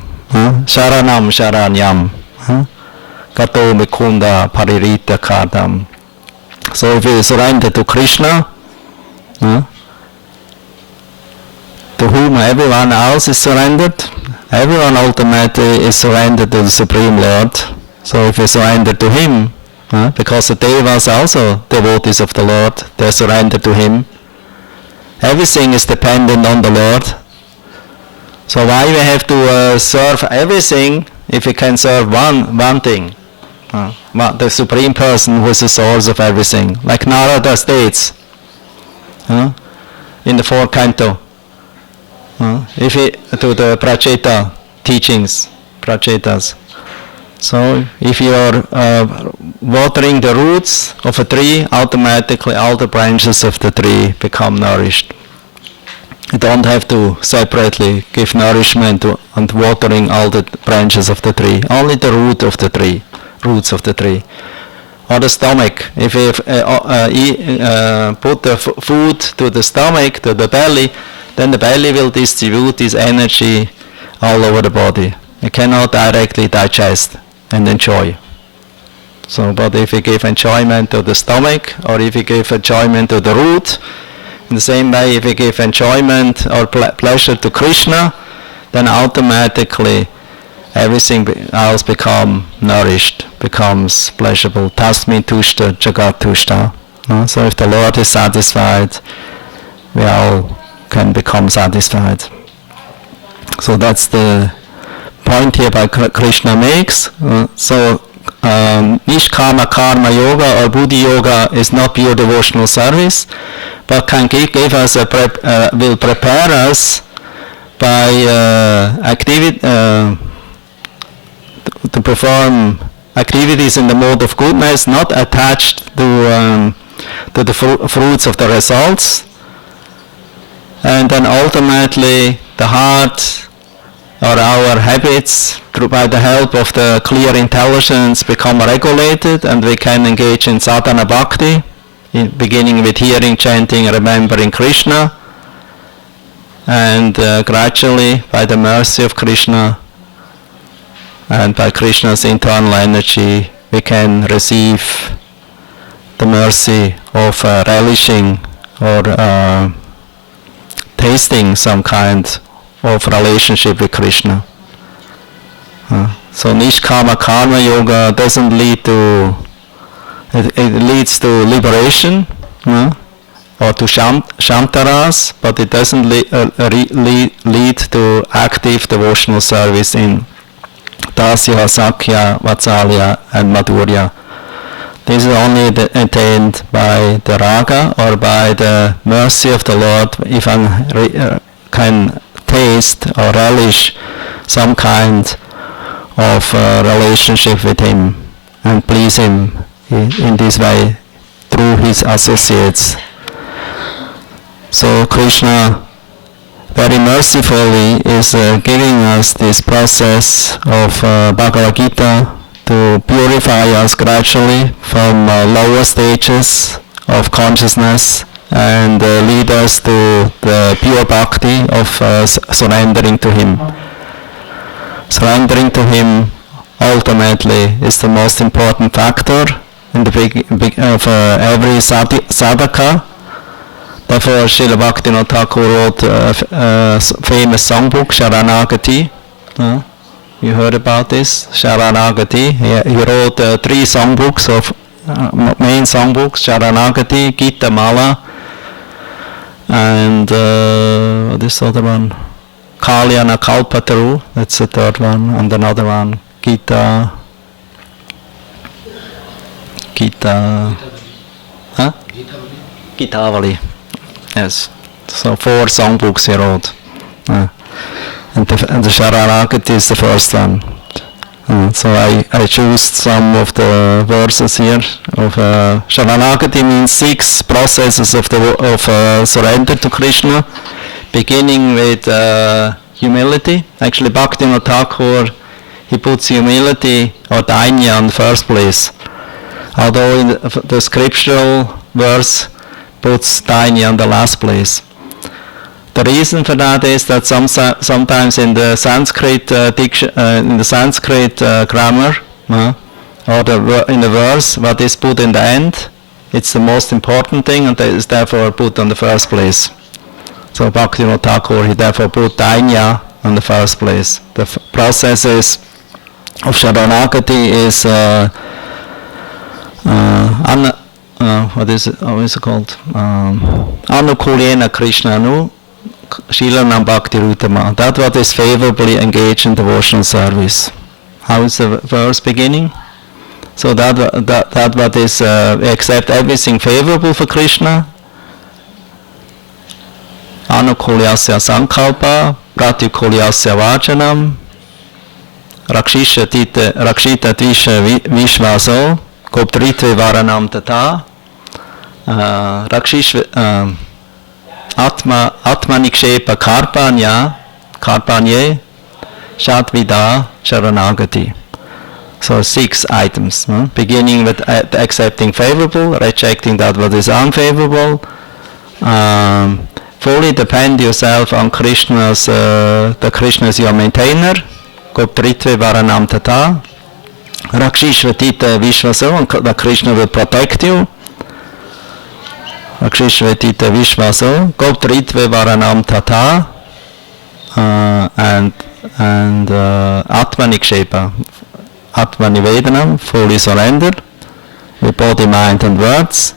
śaranam śaranyam gato mikunda paririta kardam. So if we surrender to Krishna, to whom everyone else is surrendered, everyone ultimately is surrendered to the Supreme Lord. So if we surrender to Him, because the devas are also devotees of the Lord, they surrender to Him. Everything is dependent on the Lord. So why we have to serve everything if we can serve one thing? The Supreme Person who is the source of everything. Like Narada states in the 4th canto, to the Pracheta teachings, Prachetas. So if you are watering the roots of a tree, automatically all the branches of the tree become nourished. You don't have to separately give nourishment and watering all the branches of the tree, only the roots of the tree. Or the stomach, if you put the food to the stomach, to the belly, then the belly will distribute this energy all over the body. You cannot directly digest and enjoy. So, but if you give enjoyment to the stomach, or if you give enjoyment to the root, in the same way, if you give enjoyment or pleasure to Krishna, then automatically everything else becomes nourished, becomes pleasurable. Tasmin tushta jagat tushta. So if the Lord is satisfied, we all can become satisfied. So that's the point here by Krishna makes. Nishkama karma yoga or buddhi-yoga is not pure devotional service, but can give us will prepare us by to perform activities in the mode of goodness, not attached to the fruits of the results, and then ultimately the heart or our habits, by the help of the clear intelligence, become regulated, and we can engage in sadhana bhakti, beginning with hearing, chanting, remembering Krishna, and gradually, by the mercy of Krishna and by Krishna's internal energy, we can receive the mercy of relishing or tasting some kind of relationship with Krishna. So Nishkama Karma Yoga doesn't lead to, it leads to liberation or to shantaras, but it doesn't lead to active devotional service in Dasya, Sakya, Vatsalya and Madhurya. This is only attained by the raga or by the mercy of the Lord, if I can taste or relish some kind of relationship with Him and please Him in this way through His associates. So Krishna very mercifully is giving us this process of Bhagavad-Gita to purify us gradually from lower stages of consciousness and lead us to the pure bhakti of surrendering to Him. Surrendering to Him ultimately is the most important factor in the of every sadhaka. Therefore, Srila Bhaktivinoda Thakur wrote a famous songbook, Sharanagati. You heard about this? Sharanagati. He wrote 3 songbooks of main songbooks: Sharanagati, Gita Mala, and what is the other one? Kalyana Kalpataru. That's the third one, and another one, Gita. Gitavali. Yes. So 4 songbooks he wrote. And the Sharanagati is the first one. So I choose some of the verses here. Of Sharanagati means 6 processes of surrender to Krishna, beginning with humility. Actually, Bhaktivinoda Thakur, he puts humility or dhanañ-jaya in the first place, although in the scriptural verse puts dhanañ-jaya in the last place. The reason for that is that sometimes in the Sanskrit grammar or in the verse, what is put in the end, it's the most important thing, and it is therefore put on the first place. So Bhaktivinoda Thakur, he therefore put dhanañ-jaya on the first place. The processes of Sharanagati is what is it called? Anukulena Krishnanu śaranam bhakti-rutama. That what is favorably engaged in devotional service. How is the verse beginning? So that what is we accept everything favorable for Krishna. Anukulyasya sankalpa, pratyukulyasya vachanam, rakshita tisha vishvaso, koptritve varanam tata, atmanikshepa kṛpaṇāḥ, shatvida sharanagati. So 6 items, beginning with accepting favorable, rejecting that what is unfavorable, fully depend yourself on Krishna's, the Krishna is your maintainer, koptritve varanam tata, rakshishvatita vishvaso, and the Krishna will protect you, rakshishvatita vishvaso, koptritve varanam tata, and atmanikshepa, atmanivedanam, fully surrender, with body, mind and words,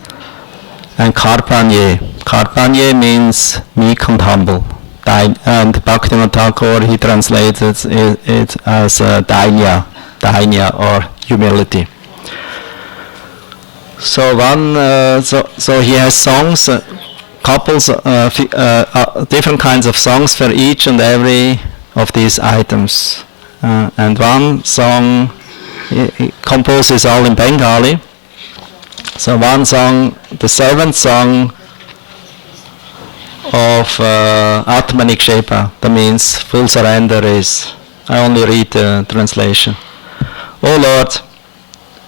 and kṛpaṇāḥ. Kṛpaṇāḥ means meek and humble. And Bhaktivinoda Thakur, he translates it as dhanañ-jaya or humility. So so he has songs, couples, different kinds of songs for each and every of these items. And one song, he composes all in Bengali. So one song, the 7th song of Atmanikshepa, that means full surrender, is, I only read the translation. Oh Lord,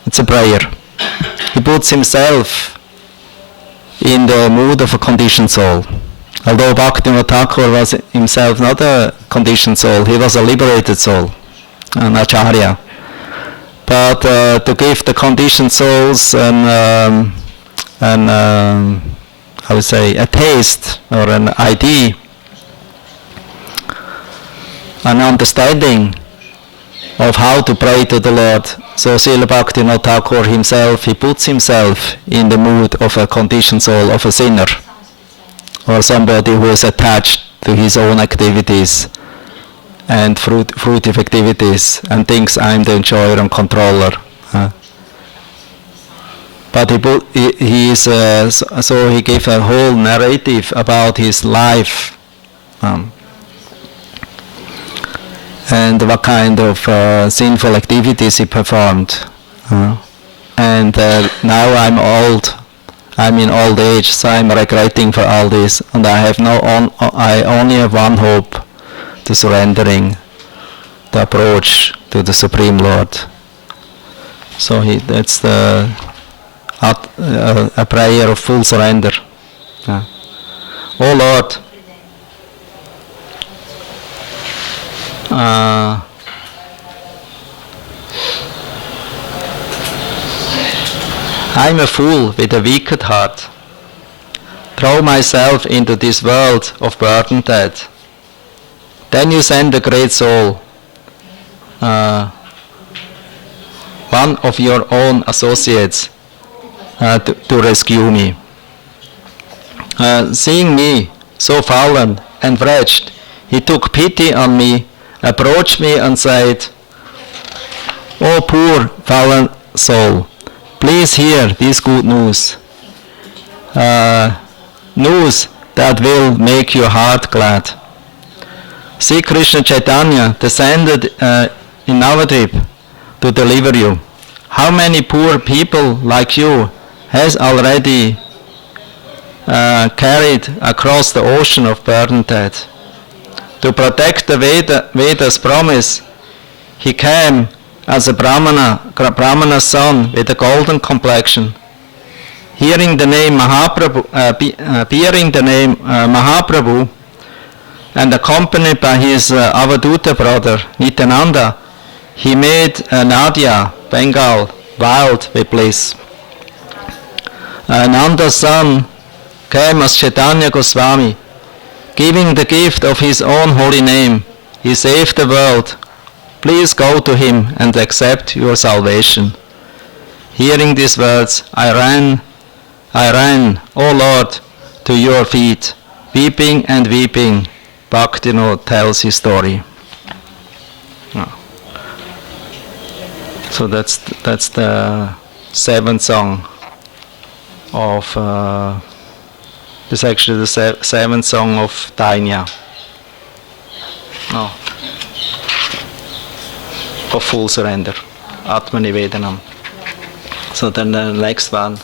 it's a prayer. He puts himself in the mood of a conditioned soul. Although Bhaktivinoda Thakur was himself not a conditioned soul, he was a liberated soul, an acharya. But to give the conditioned souls an I would say, a taste or an idea, an understanding of how to pray to the Lord. So Srila Bhaktivinoda Thakur himself, he puts himself in the mood of a conditioned soul, of a sinner, or somebody who is attached to his own activities and fruitive activities and thinks I'm the enjoyer and controller. But he is so he gave a whole narrative about his life and what kind of sinful activities he performed. And now I'm old. I'm in old age, so I'm regretting for all this, and I only have one hope: to surrendering, the approach to the Supreme Lord. So that's the a prayer of full surrender. Oh Lord, I'm a fool with a wicked heart. Throw myself into this world of burdened death. Then you send a great soul, one of your own associates, to rescue me. Seeing me so fallen and wretched, he took pity on me, approached me and said, "O poor fallen soul, please hear this good news, news that will make your heart glad. See, Krishna Chaitanya descended in Navadvip to deliver you. How many poor people like you has already carried across the ocean of burdened death? To protect the Veda's promise, he came as a Brahmana's son with a golden complexion. Hearing the name Mahaprabhu, and accompanied by his Avaduta brother Nityananda, he made Nadia, Bengal, wild with bliss. Nanda's son came as Chaitanya Goswami, giving the gift of his own holy name. He saved the world. Please go to him and accept your salvation." Hearing these words, I ran, O Lord, to your feet, weeping and weeping. Bhaktivinoda tells his story. So that's the seventh song of. It's actually the seventh song of Dainya. No. Of full surrender, Atmanivedanam. So then the next one.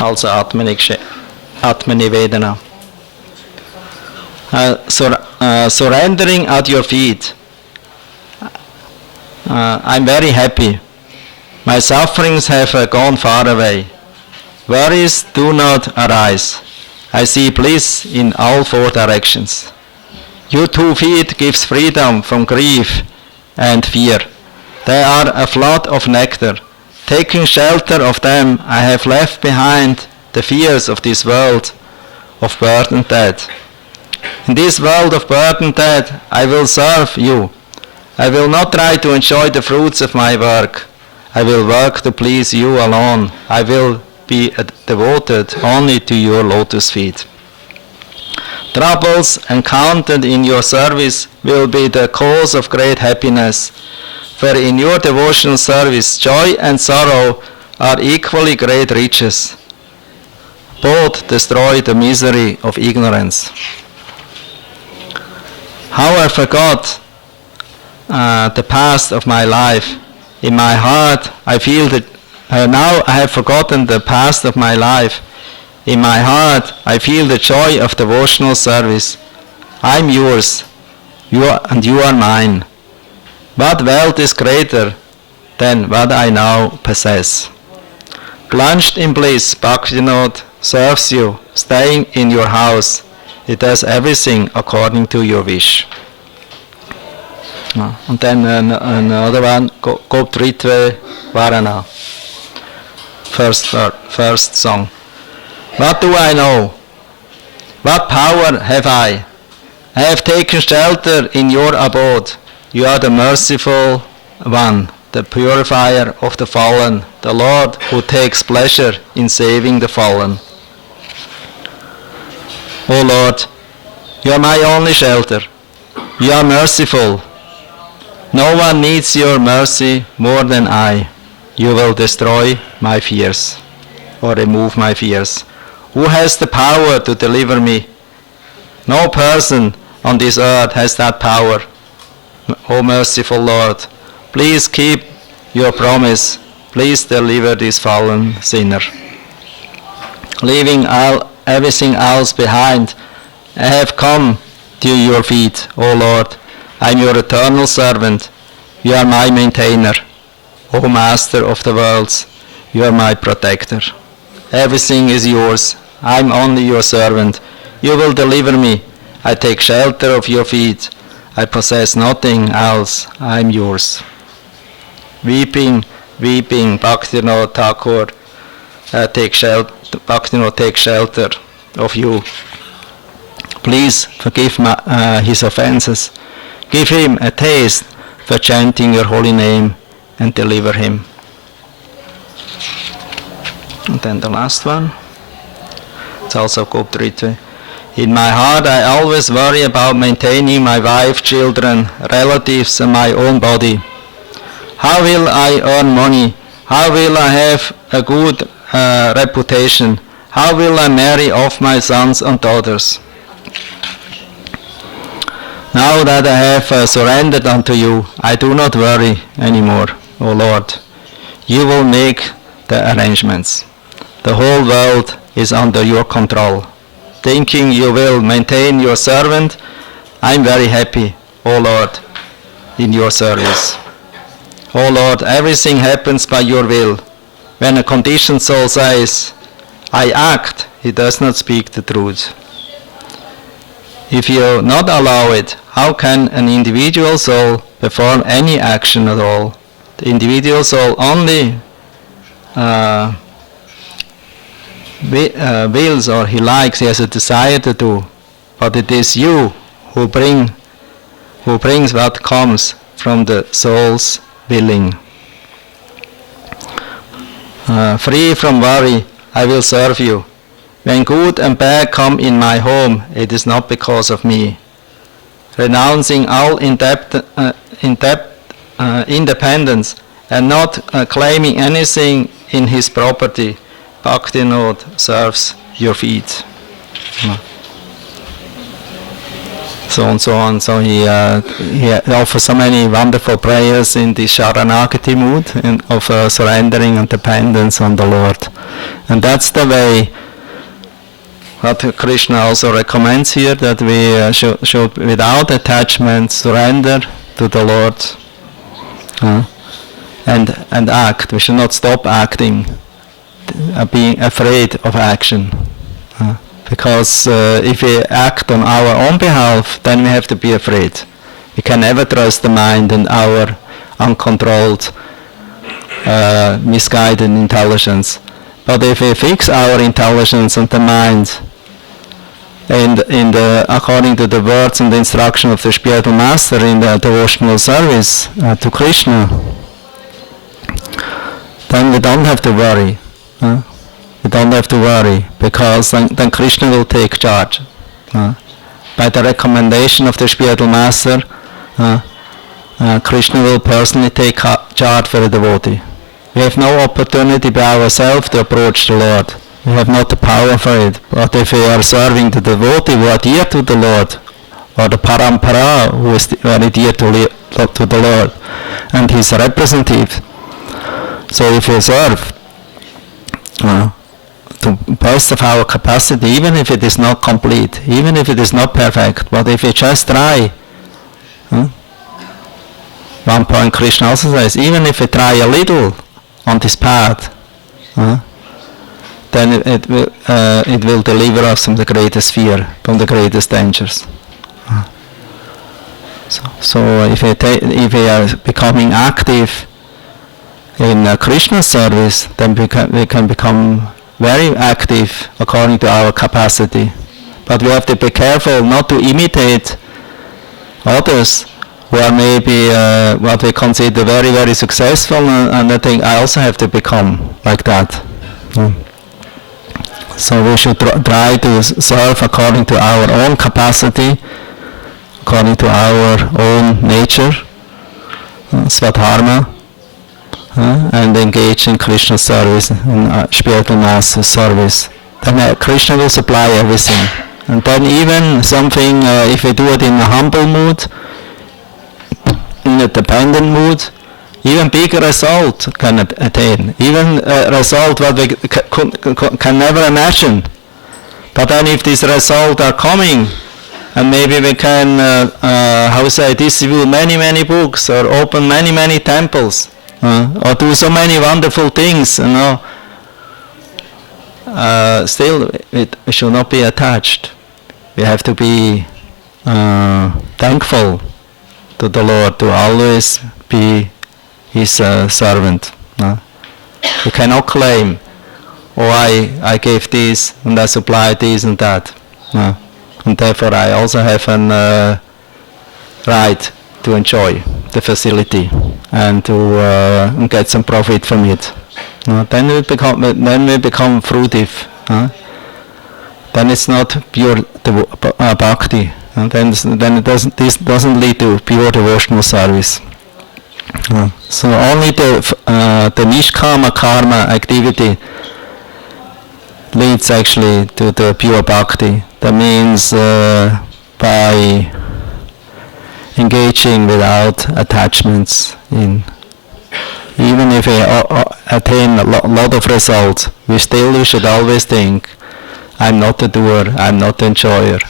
Also Atmanivedana. Surrendering at your feet. I'm very happy. My sufferings have gone far away. Worries do not arise. I see bliss in all four directions. Your 2 feet gives freedom from grief and fear. They are a flood of nectar. Taking shelter of them, I have left behind the fears of this world of burdened death. In this world of burdened death, I will serve you. I will not try to enjoy the fruits of my work. I will work to please you alone. I will be devoted only to your lotus feet. Troubles encountered in your service will be the cause of great happiness, for in your devotional service joy and sorrow are equally great riches. Both destroy the misery of ignorance. How I forgot the past of my life. In my heart I feel that now I have forgotten the past of my life. In my heart I feel the joy of devotional service. I am yours, and you are mine. What wealth is greater than what I now possess? Plunged in bliss, Bhaktivinoda serves you, staying in your house. It does everything according to your wish. And then another one, Goptritve Varana. First song. What do I know? What power have I? I have taken shelter in your abode. You are the merciful one, the purifier of the fallen, the Lord who takes pleasure in saving the fallen. O Lord, you are my only shelter. You are merciful. No one needs your mercy more than I. You will destroy my fears, or remove my fears. Who has the power to deliver me? No person on this earth has that power. O merciful Lord, please keep your promise. Please deliver this fallen sinner. Leaving everything else behind, I have come to your feet, O Lord. I am your eternal servant. You are my maintainer. O Master of the worlds, you are my protector. Everything is yours. I am only your servant. You will deliver me. I take shelter of your feet. I possess nothing else. I am yours. Weeping, Bhakti-yoga Thakur, take shelter of you. Please forgive his offenses. Give him a taste for chanting your holy name and deliver him. And then the last one. It's also Goptritve. In my heart I always worry about maintaining my wife, children, relatives and my own body. How will I earn money? How will I have a good reputation? How will I marry off my sons and daughters? Now that I have surrendered unto you, I do not worry anymore, O Lord. You will make the arrangements. The whole world is under your control. Thinking you will maintain your servant, I am very happy, O Lord, in your service. O Lord, everything happens by your will. When a conditioned soul says, I act, he does not speak the truth. If you not allow it, how can an individual soul perform any action at all? The individual soul only wills, or he likes, he has a desire to do, but it is you who brings what comes from the soul's willing. Free from worry, I will serve you. When good and bad come in my home, it is not because of me. Renouncing all independence and not claiming anything in his property, Bhakti-yoga serves your feet. So and so on. So he offers so many wonderful prayers in the Sharanagati mood of surrendering and dependence on the Lord. And that's the way what Krishna also recommends here, that we should without attachment surrender to the Lord and act. We should not stop acting, being afraid of action. Because if we act on our own behalf, then we have to be afraid. We can never trust the mind and our uncontrolled, misguided intelligence. But if we fix our intelligence and the mind and according to the words and the instruction of the spiritual master in the devotional service to Krishna, then we don't have to worry. We don't have to worry, because then Krishna will take charge. By the recommendation of the spiritual master, Krishna will personally take charge for the devotee. We have no opportunity by ourselves to approach the Lord. We have not the power for it. But if we are serving the devotee who are dear to the Lord, or the parampara who is very dear to the Lord, and his representative, so if we serve to best of our capacity, even if it is not complete, even if it is not perfect, but if we just try, one point Krishna also says, even if we try a little on this path, then it will deliver us from the greatest fear, from the greatest dangers. So if we are becoming active in Krishna service, then we can become very active according to our capacity. But we have to be careful not to imitate others who are maybe what we consider very, very successful, and I think I also have to become like that. So we should try to serve according to our own capacity, according to our own nature, swadharma, and engage in Krishna service, in spiritual master service. Then Krishna will supply everything. And then even something, if we do it in a humble mood, in a dependent mood, even bigger result can attain. Even a result what we can never imagine. But then if these results are coming, and maybe we can, distribute many books, or open many temples, or do so many wonderful things, still we should not be attached. We have to be thankful to the Lord, to always be His servant. We cannot claim, I gave this and I supplied this and that. And therefore I also have a right to enjoy the facility and to get some profit from it. Then we become fruitive. Then it's not pure bhakti. Then this doesn't lead to pure devotional service. So only the nishkama karma activity leads actually to the pure bhakti. That means by engaging without attachments in. Even if we attain a lot of results, we should always think, I'm not the doer, I'm not the enjoyer.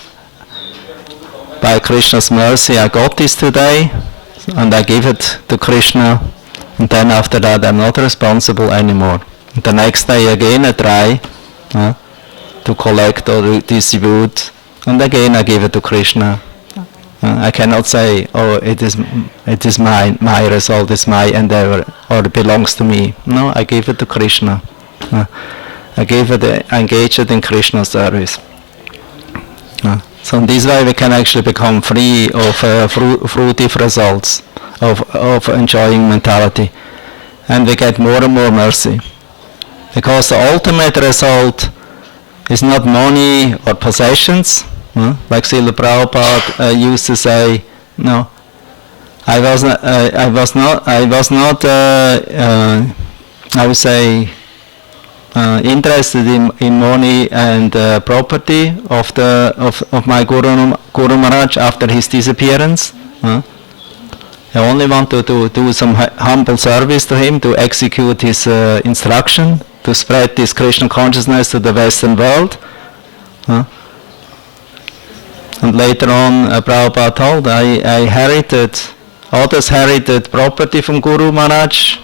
By Krishna's mercy, I got this today, and I give it to Krishna, and then after that I'm not responsible anymore. And the next day again I try to collect or distribute, and again I give it to Krishna. I cannot say, it is my result, it's my endeavor, or it belongs to me. No, I give it to Krishna. I engage it in Krishna service. So in this way we can actually become free of fruitive results, of enjoying mentality. And we get more and more mercy. Because the ultimate result is not money or possessions, like Srila Prabhupada used to say, no, I was not interested in money and property of my Guru Maharaj after his disappearance. I only want to do some humble service to him, to execute his instruction, to spread this Krishna consciousness to the Western world. And later on, Prabhupada told, others inherited property from Guru Maharaj,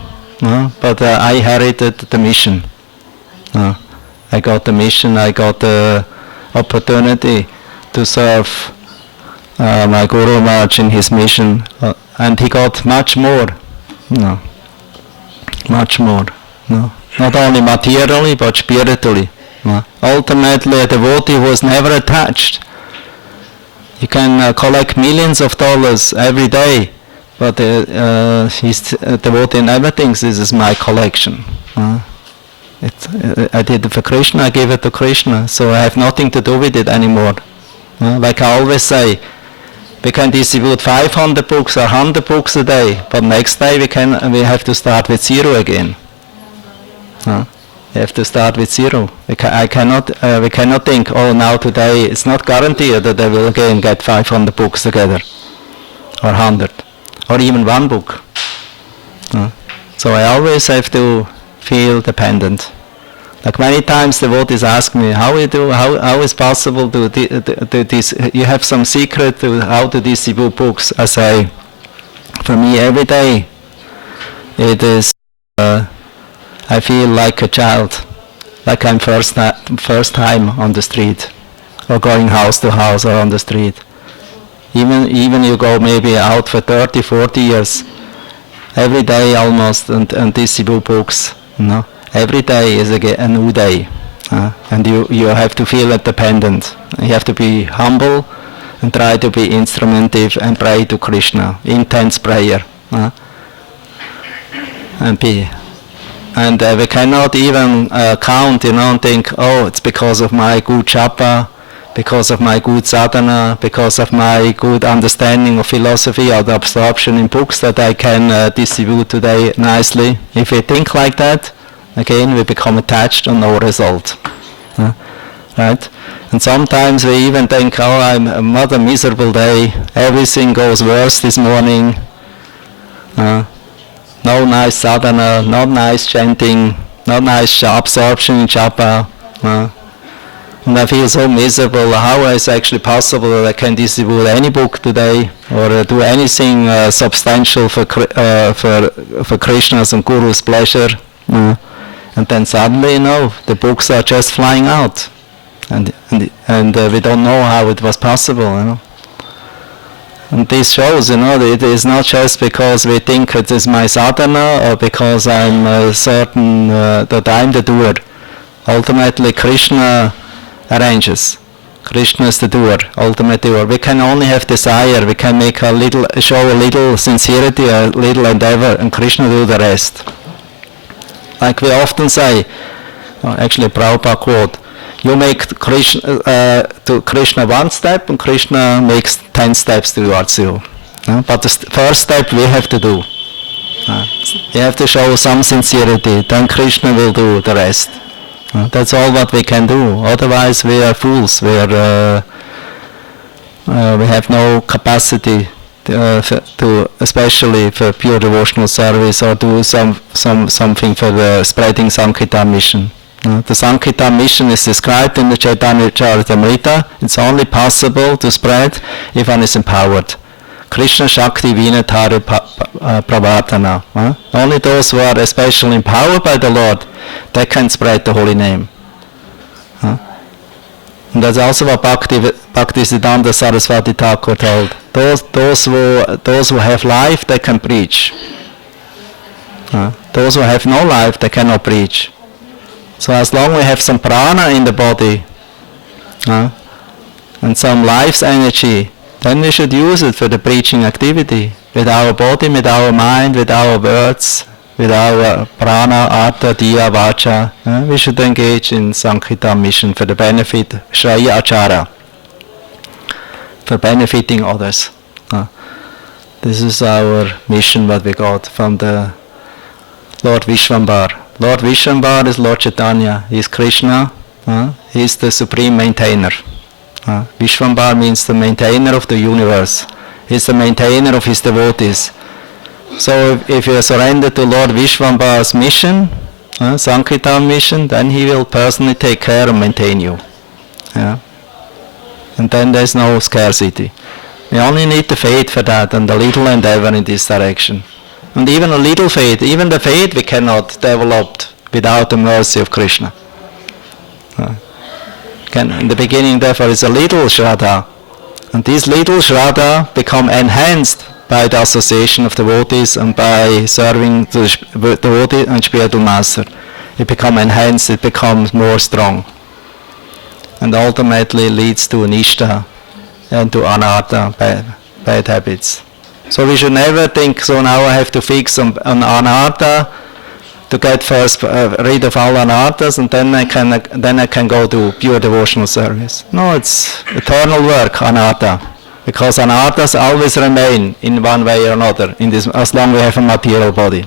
but I inherited the mission. I got the mission, I got the opportunity to serve my Guru Maharaj in his mission, and he got much more. Much more. Not only materially, but spiritually. Ultimately, a devotee who was never attached. You can collect millions of dollars every day, but his devotee never thinks this is my collection. I did it for Krishna, I gave it to Krishna, so I have nothing to do with it anymore. Like I always say, we can distribute 500 books or 100 books a day, but next day we have to start with zero again. We have to start with zero. We cannot think, now today it's not guaranteed that I will again get 500 books together, or 100, or even one book. So I always have to feel dependent. Like many times devotees ask me, how is possible to this? You have some secret to how to distribute books? I say, for me every day, it is. I feel like a child, like I'm first time on the street, or going house to house or on the street. Even you go maybe out for 30, 40 years, every day almost, and distribute books, every day is a new day. And you have to feel independent. You have to be humble and try to be instrumentive and pray to Krishna, intense prayer. And we cannot even count, and think, oh, it's because of my good japa, because of my good sadhana, because of my good understanding of philosophy or the absorption in books that I can distribute today nicely. If we think like that, again we become attached and no result. Right? And sometimes we even think, oh, I'm another miserable day, everything goes worse this morning. No nice sadhana, not nice chanting, not nice absorption in japa. And I feel so miserable. How is it actually possible that I can distribute any book today or do anything substantial for Krishna's and Guru's pleasure? And then suddenly, the books are just flying out, and we don't know how it was possible. And this shows, it is not just because we think it is my sadhana or because I'm certain that I'm the doer. Ultimately, Krishna arranges. Krishna is the doer, ultimate doer. We can only have desire. We can show a little sincerity, a little endeavor, and Krishna do the rest. Like we often say, actually Prabhupada quote, you make to Krishna one step and Krishna makes 10 steps towards you. But the first step we have to do. You have to show some sincerity, then Krishna will do the rest. That's all what we can do. Otherwise we are fools. We have no capacity to especially for pure devotional service or do something for the spreading Sankirtan mission. The Sankirtan mission is described in the Chaitanya Charitamrita. It's only possible to spread if one is empowered. Krishna Shakti Vinatari Pravartana. Only those who are especially empowered by the Lord, they can spread the holy name. And that's also what Bhaktisiddhanta Saraswati Thakur told. Those who have life, they can preach. Those who have no life, they cannot preach. So as long as we have some prana in the body and some life's energy, then we should use it for the preaching activity. With our body, with our mind, with our words, with our prana, artha, diya, vacha, we should engage in Sankirtan mission for the benefit, Shraya Achara, for benefiting others. This is our mission what we got from the Lord Vishwambar. Lord Vishwambar is Lord Chaitanya. He is Krishna. He is the supreme maintainer. Vishwambar means the maintainer of the universe. He is the maintainer of his devotees. So if you surrender to Lord Vishwambar's mission, Sankirtan mission, then he will personally take care and maintain you. And then there's no scarcity. We only need the faith for that and a little endeavor in this direction. And even a little faith, even the faith we cannot develop without the mercy of Krishna. In the beginning, therefore, is a little Shraddha. And these little Shraddha become enhanced by the association of devotees and by serving the devotee and spiritual master. It becomes enhanced, it becomes more strong. And ultimately leads to Nishtha and to Anartha, bad habits. So we should never think, so now I have to fix on Anartha to get first rid of all Anarthas and then I can go to pure devotional service. No, it's eternal work, Anartha. Because Anarthas always remain in one way or another, as long as we have a material body.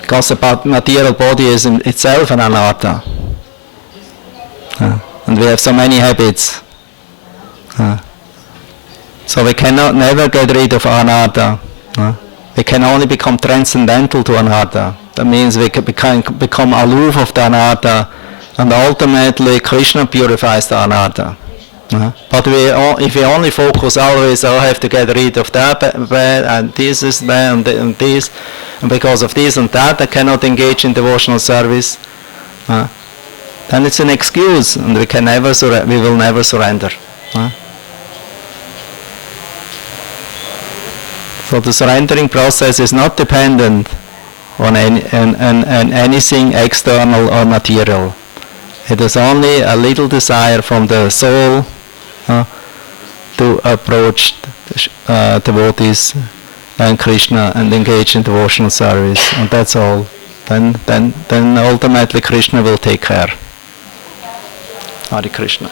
Because the material body is in itself an Anartha. And we have so many habits. So we cannot never get rid of Anartha. We can only become transcendental to Anartha. That means we can become aloof of the Anartha, and ultimately Krishna purifies the Anartha. But if we only focus always, I have to get rid of that bad, and this is bad, and this, and because of this and that I cannot engage in devotional service, then it's an excuse, and we will never surrender. So the surrendering process is not dependent on anything external or material. It is only a little desire from the soul to approach devotees and Krishna and engage in devotional service, and that's all. Then ultimately Krishna will take care. Hare Krishna.